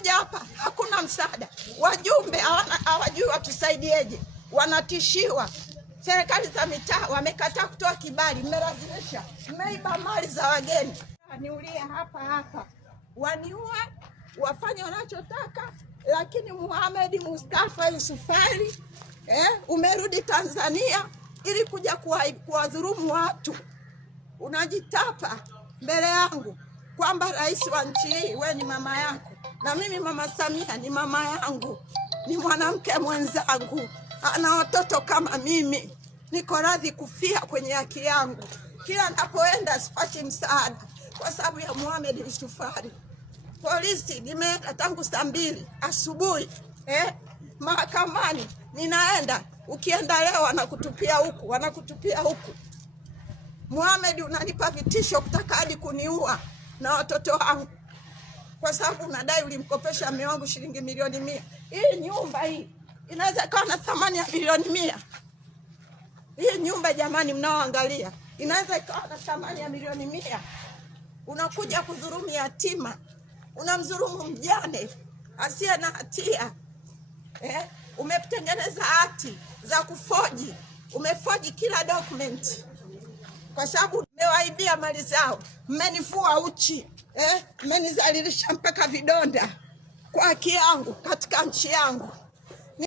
Tumekuja hapa hakuna msaada. Wajumbe hawajui watusaidieje. Wanatishiwa. Serikali za mitaa wamekataa kutoa kibali, mmelazimisha, mmeiba mali za wageni. Niulie hapa. Waniue, wafanye wanachotaka, lakini Mohamed Mustafa Yusuf Ali umerudi Tanzania ili kuja kuwadhulumu watu. Unajitapa mbele yangu kwamba rais wa nchi hii wewe ni mama yako, na mimi Mama Samia ni mama yangu, ni mwanamke mwenzangu, ana watoto kama mimi. Niko radhi kufia kwenye haki yangu. Kila napoenda sipati msaada kwa sababu ya Mohamed Yusuf Ali. Polisi nimeenda tangu saa 2 asubuhi. Mahakamani ninaenda, ukienda leo wanakutupia huku. Mohamed unanipa vitisho kutaka hadi kuniua na watoto wangu. Kwa sababu unadai ulimkopesha mume wangu shilingi milioni 100. Hii nyumba hii inaweza kuwa na thamani ya milioni 100. Hii nyumba jamani mnaoangalia inaweza ikawa na thamani ya milioni 100. Unakuja kudhulumu yatima, unamdhulumu mjane asiye na hatia. Umetengeneza hati za kufoji, umefoji kila document. Kwa sababu mmewaibia mali zao, mmenifua uchi, mmenizalilisha mpaka vidonda kwa haki yangu katika nchi yangu.